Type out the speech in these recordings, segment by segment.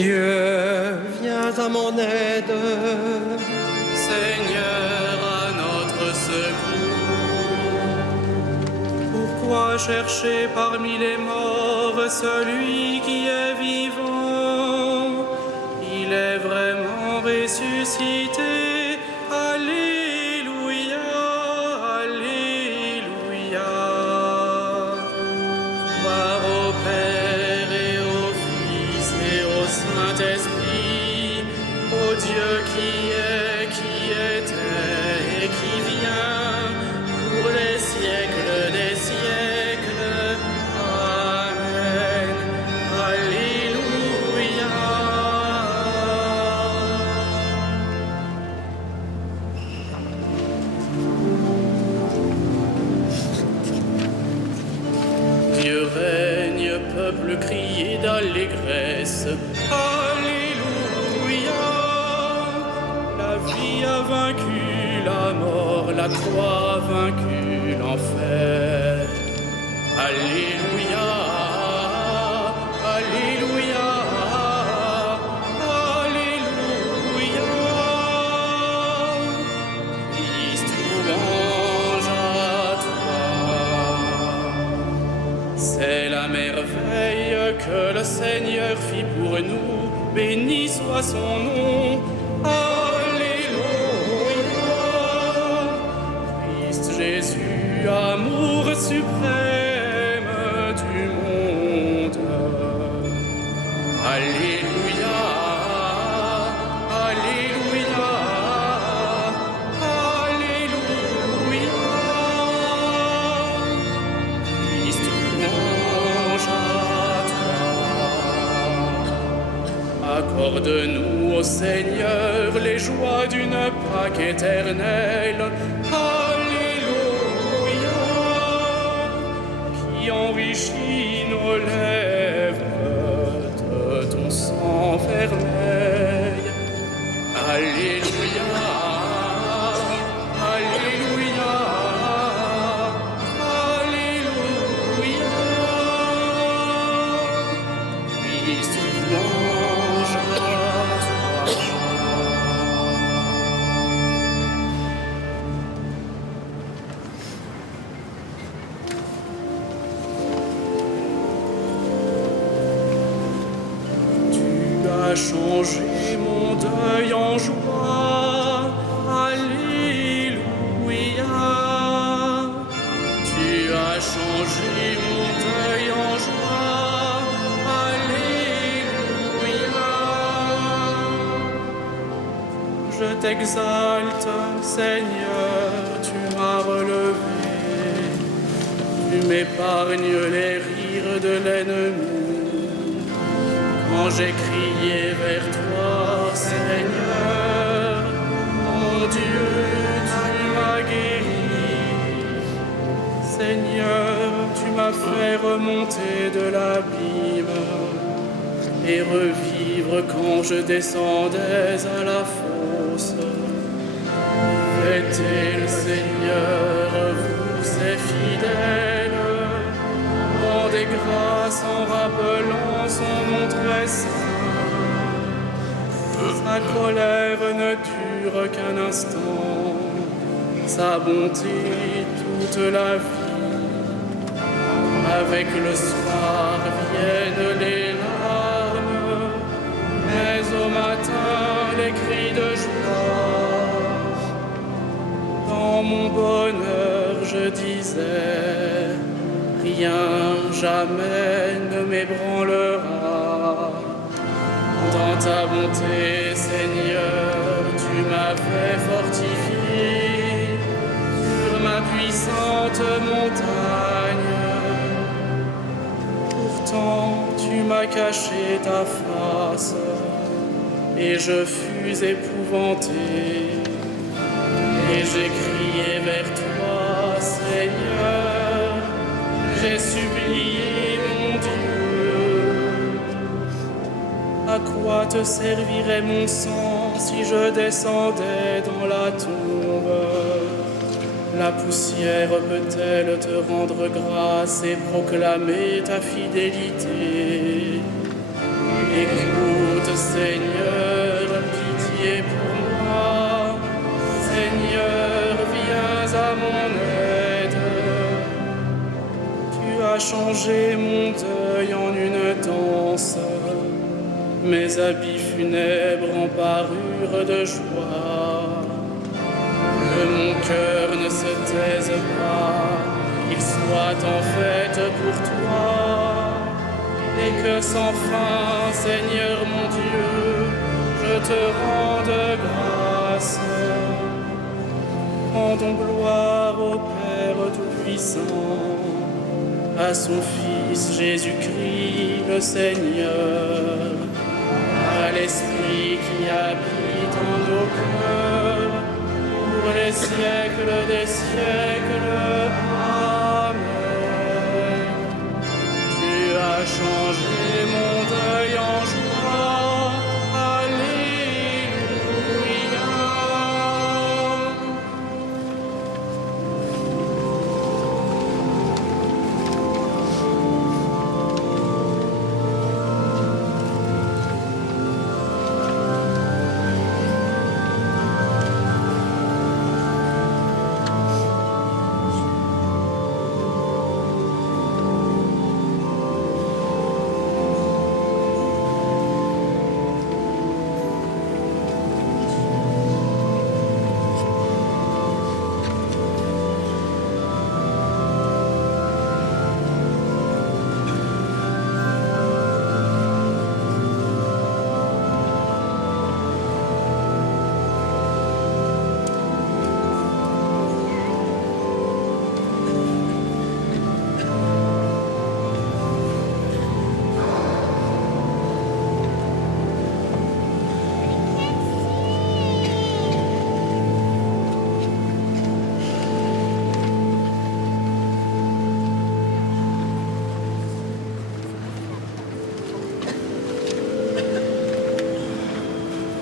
Dieu, viens à mon aide. Seigneur, à notre secours. Pourquoi chercher parmi les morts celui qui est vivant? Il est vraiment ressuscité. Alléluia, Alléluia. Gloire au Père et au Fils et au Saint-Esprit, au Dieu qui est, qui était et qui vient, pour les siècles des siècles. Amen. Alléluia. Dieu règne, peuple, criez d'allégresse. Alléluia. La vie a vaincu la mort, la croix a vaincu l'enfer. Alléluia. Alléluia. Alléluia. Christ, louange à toi. C'est la merveille que le Seigneur fit pour nous, béni soit son nom. Alléluia. Christ Jésus, amour suprême du monde. Alléluia. Alléluia. Alléluia. Christ, louange à toi. Accorde-nous, ô Seigneur, les joies d'une Pâque éternelle. Alléluia. Qui enrichit nos lèvres de ton sang vermeil. Alléluia. Alléluia. Alléluia. Christ, louange à toi. Tu as changé mon deuil en joie. Alléluia. Tu as changé mon deuil en joie. Alléluia. Je t'exalte, Seigneur, tu m'as relevé. Tu m'épargnes les rires de l'ennemi. Quand j'ai crié vers toi, Seigneur, mon Dieu, tu m'as guéri. Seigneur, tu m'as fait remonter de l'abîme et revivre quand je descendais à la fosse. Fêtez le Seigneur, vous ses fidèles, rendez grâce en rappelant son nom très saint. Sa colère ne dure qu'un instant, sa bonté toute la vie. Avec le soir viennent les larmes, mais au matin les cris de joie. Dans mon bonheur je disais, rien jamais ne m'ébranlera. Dans ta bonté, Seigneur, tu m'avais fortifié sur ma puissante montagne. Pourtant, tu m'as caché ta face et je fus épouvanté. Et j'ai crié vers toi, Seigneur, j'ai supplié mon Dieu. À quoi te servirait mon sang si je descendais dans la tombe? La poussière peut-elle te rendre grâce et proclamer ta fidélité? Écoute, Seigneur, pitié pour moi. Seigneur, viens à mon aide. Tu as changé mon deuil en une danse. Mes habits funèbres en parure de joie. Que mon cœur ne se taise pas, qu'il soit en fête pour toi. Et que sans fin, Seigneur mon Dieu, je te rende grâce. Rendons gloire au Père Tout-Puissant, à son Fils Jésus-Christ le Seigneur, à l'Esprit qui habite en nos cœurs, pour les siècles des siècles. Amen. Tu as changé mon deuil en joie. Alléluia.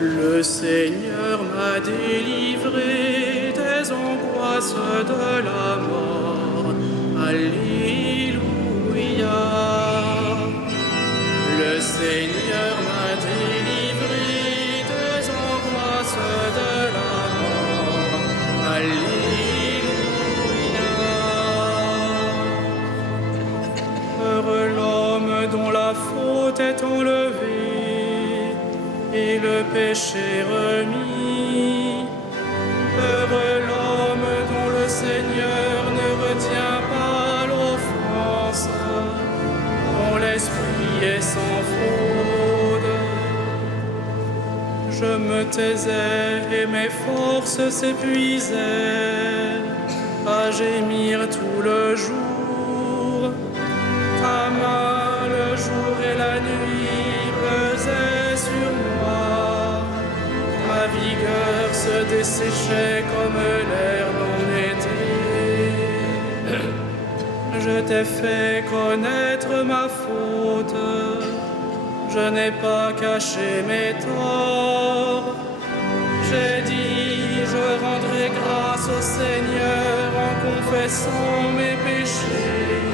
Le Seigneur m'a délivré des angoisses de la mort. Alléluia. Le Seigneur m'a délivré des angoisses de la mort. Alléluia. Heureux l'homme dont la faute est enlevée et le péché remis. Heureux l'homme dont le Seigneur ne retient pas l'offense, dont l'esprit est sans fraude. Je me taisais et mes forces s'épuisaient à gémir tout le jour. Ta main, le jour et la nuit pesaient sur moi. Ma vigueur se desséchait comme l'herbe en été. Je t'ai fait connaître ma faute. Je n'ai pas caché mes torts. J'ai dit, je rendrai grâce au Seigneur en confessant mes péchés.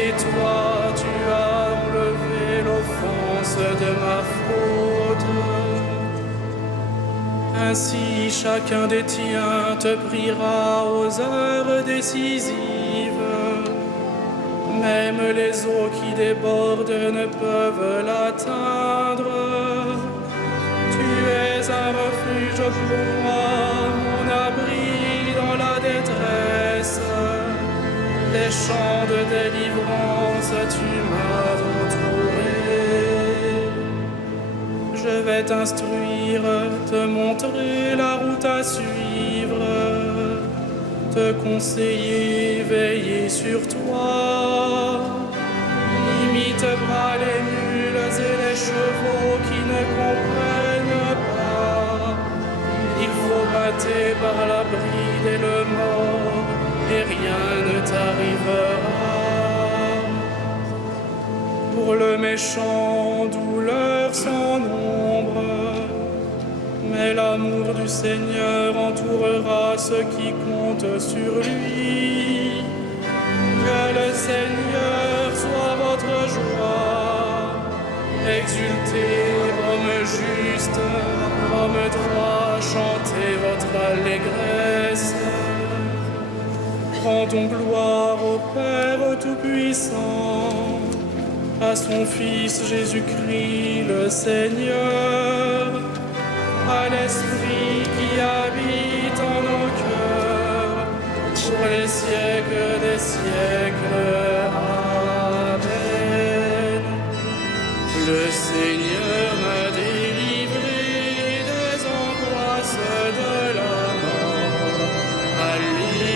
Et toi, tu as enlevé l'offense de ma faute. Ainsi, chacun des tiens te priera aux heures décisives. Même les eaux qui débordent ne peuvent l'atteindre. Tu es un refuge pour moi, mon abri dans la détresse. Des chants de délivrance, tu m'as entouré. Je vais t'instruire, te montrer la route à suivre, te conseiller, veiller sur toi. N'imite pas les mules et les chevaux qui ne comprennent pas. Il faut battre par la bride et le mort, et rien ne t'arrivera. Pour le méchant, douleur sans nombre, mais l'amour du Seigneur entourera ceux qui comptent sur lui. Que le Seigneur soit votre joie Exultez, hommes justes, hommes droits, chantez votre allégresse. Rendons gloire au Père Tout-Puissant, à son Fils Jésus-Christ le Seigneur, à l'Esprit qui habite en nos cœurs, pour les siècles des siècles. Amen. Le Seigneur m'a délivré des angoisses de la mort. Alléluia.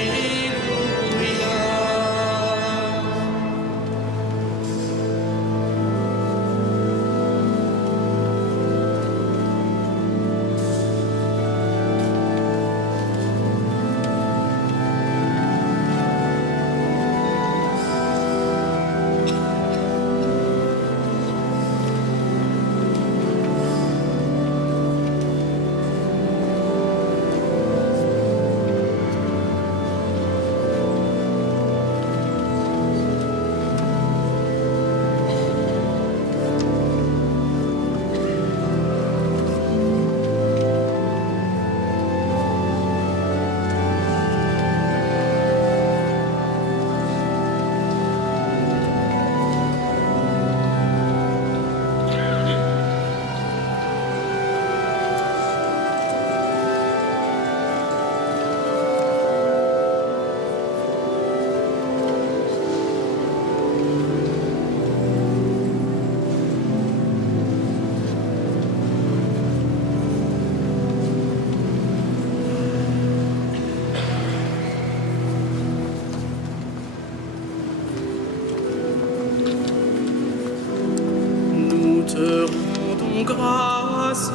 Nous te rendons grâce,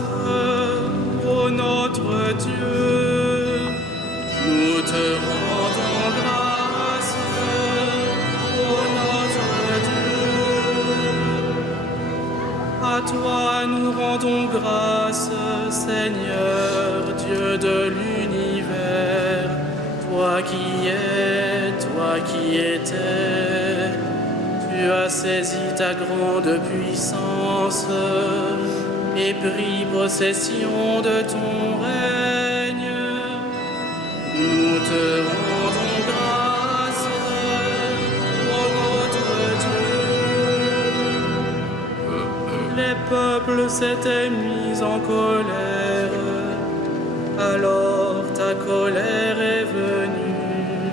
ô notre Dieu. Nous te rendons grâce, ô notre Dieu. À toi nous rendons grâce, Seigneur, Dieu de l'univers. Toi qui es, toi qui étais, tu as saisi ta grande puissance et pris possession de ton règne. Nous te rendons grâce, ô notre Dieu. Les peuples s'étaient mis en colère, alors ta colère est venue,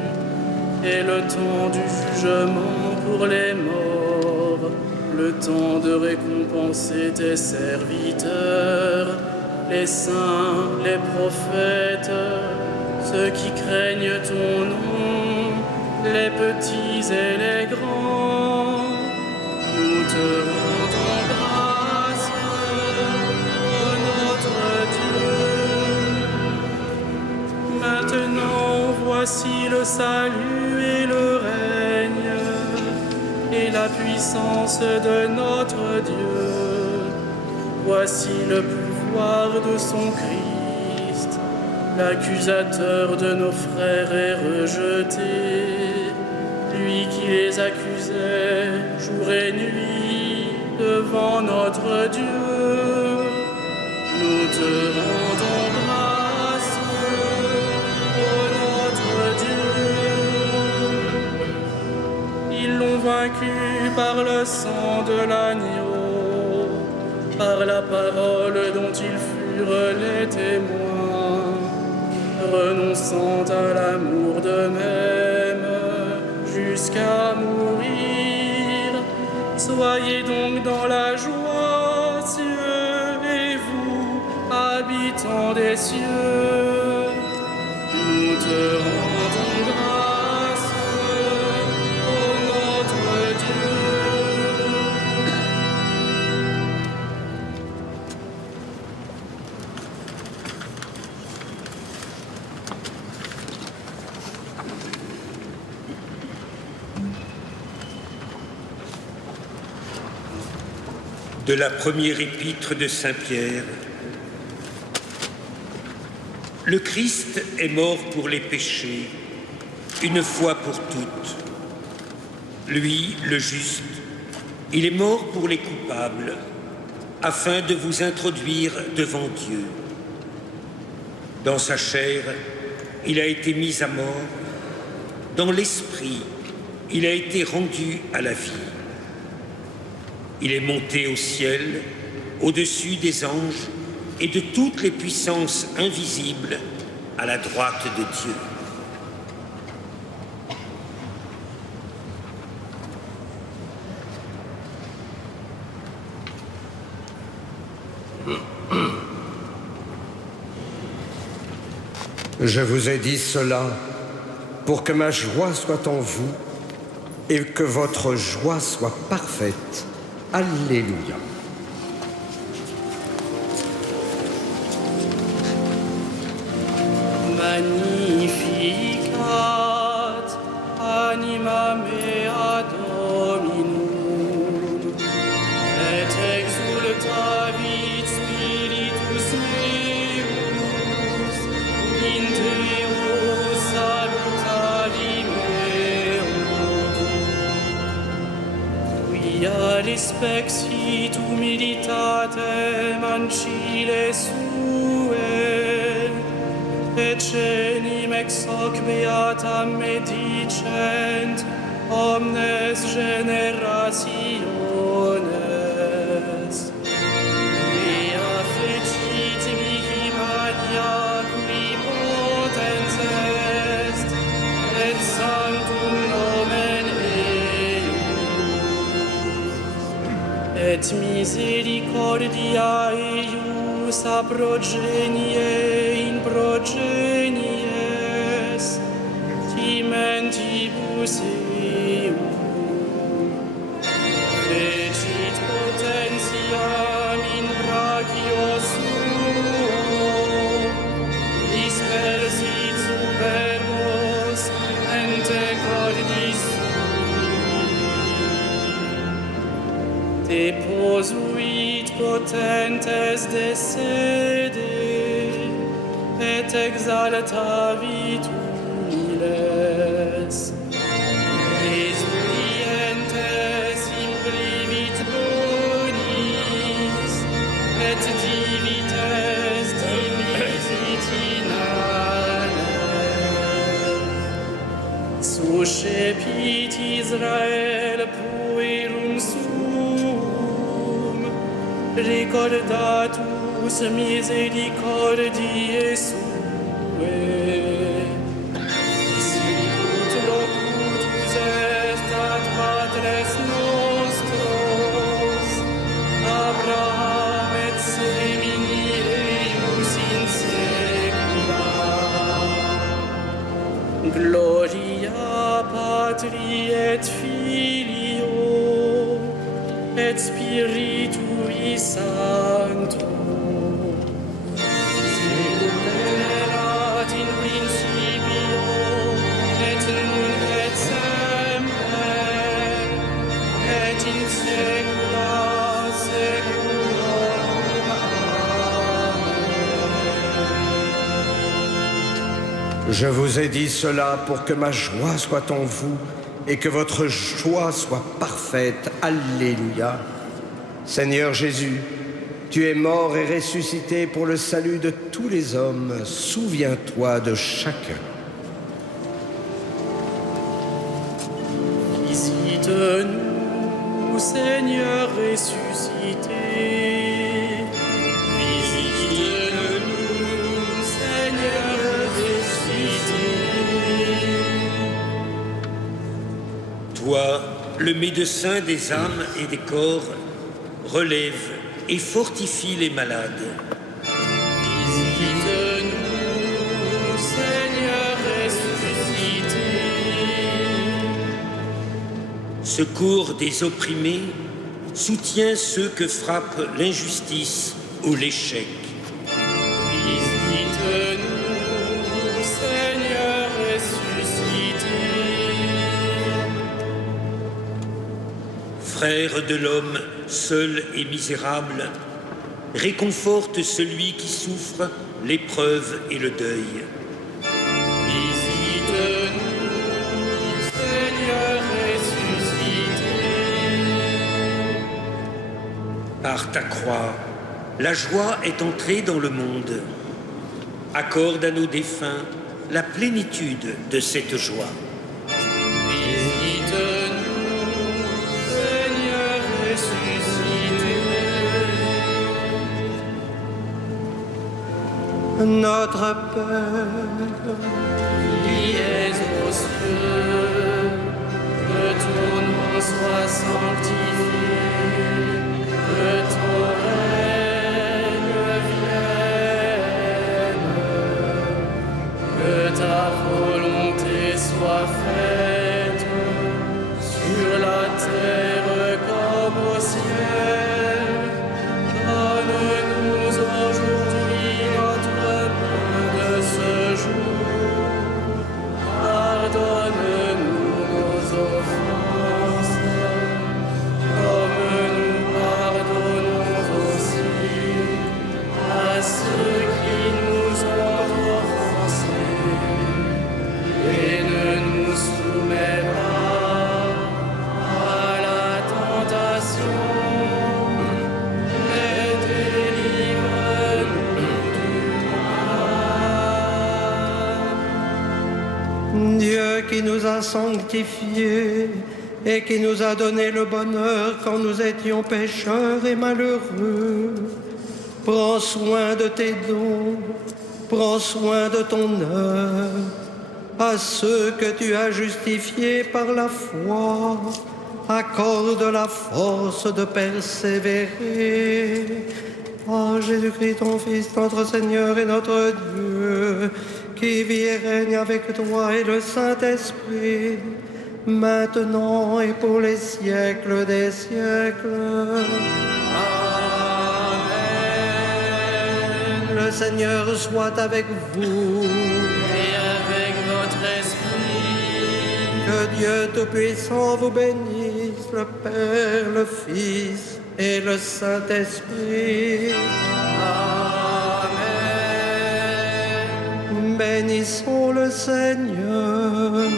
et le temps du jugement pour les morts, le temps de récompenser tes serviteurs, les saints, les prophètes, ceux qui craignent ton nom, les petits et les grands. Nous te rendons grâce, ô notre Dieu. Maintenant, voici le salut et le règne et la puissance de notre Dieu. Voici le pouvoir de son Christ. L'accusateur de nos frères est rejeté, lui qui les accusait jour et nuit devant notre Dieu. Nous te rendons grâce, ô notre Dieu. Ils l'ont vaincu par le sang de l'agneau, par la parole dont ils furent les témoins, renonçant à l'amour d'eux-mêmes jusqu'à mourir. Soyez donc dans la joie, cieux, et vous, habitants des cieux. Nous te rendons grâce, ô notre Dieu. De la première épître de Saint Pierre. Le Christ est mort pour les péchés, une fois pour toutes. Lui, le juste, il est mort pour les coupables, afin de vous introduire devant Dieu. Dans sa chair, il a été mis à mort. Dans l'esprit, il a été rendu à la vie. Il est monté au ciel, au-dessus des anges et de toutes les puissances invisibles, à la droite de Dieu. Je vous ai dit cela pour que ma joie soit en vous et que votre joie soit parfaite. Alléluia. Magnificat anima mea Dominum, et exultavit spiritus meus, in Deo salutari meo. Quia respexit humilitatem ancile sue, et cenim ex hoc beatam medicent omnes generationes. Ea fecit mihi mania cui potens est, et sanctum nomen eius. Et misericordia eius a progenie in progenies, timentibus eius. Fecit potentiam in brachio suo, dispersit superbos ente cordis sui. Deposuit potentes de sede, et exaltavit humiles. Exulientes implivit bonis, et divites dimisit in anem. Suscepit Israel puerum suum, recordatus misericordiae suae. Sicut locutus est ad patres nostros, Abraham et semini eius in saecula. Gloria Patri et Filio et Spiritui Sancto. Sicut erat in principio, et nunc et semper, et in saecula saeculorum. Amen. Je vous ai dit cela pour que ma joie soit en vous et que votre joie soit parfaite. Alléluia. Seigneur Jésus, tu es mort et ressuscité pour le salut de tous les hommes. Souviens-toi de chacun. Visite-nous, Seigneur ressuscité. Visite-nous, Seigneur ressuscité. Toi, le médecin des âmes et des corps, relève et fortifie les malades. Visite-nous, Seigneur ressuscité. Secours des opprimés, soutiens ceux que frappe l'injustice ou l'échec. Visite-nous, Seigneur ressuscité. Frère de l'homme, seul et misérable, réconforte celui qui souffre l'épreuve et le deuil. Visite-nous, Seigneur ressuscité. Par ta croix, la joie est entrée dans le monde. Accorde à nos défunts la plénitude de cette joie. Visite-nous, Seigneur ressuscité. Notre Père, Qui es aux cieux, que ton nom soit sanctifié, que ton règne vienne, que ta volonté soit faite sur la terre comme au ciel. Donne-nous aujourd'hui notre pain de ce jour. Pardonne-nous nos offenses, comme nous pardonnons aussi à ceux qui nous ont offensés. Et ne nous soumets pas à la tentation, mais délivre-nous du mal. Dieu qui nous a sanctifiés et qui nous a donné le bonheur quand nous étions pécheurs et malheureux, prends soin de tes dons, prends soin de ton œuvre. À ceux que tu as justifiés par la foi, accorde la force de persévérer. Par Jésus-Christ, ton Fils, notre Seigneur et notre Dieu, qui vit et règne avec toi et le Saint-Esprit, maintenant et pour les siècles des siècles. Amen. Le Seigneur soit avec vous. Et avec votre esprit, Que Dieu Tout-Puissant vous bénisse, le Père, le Fils et le Saint-Esprit. Amen. Bénissons le Seigneur.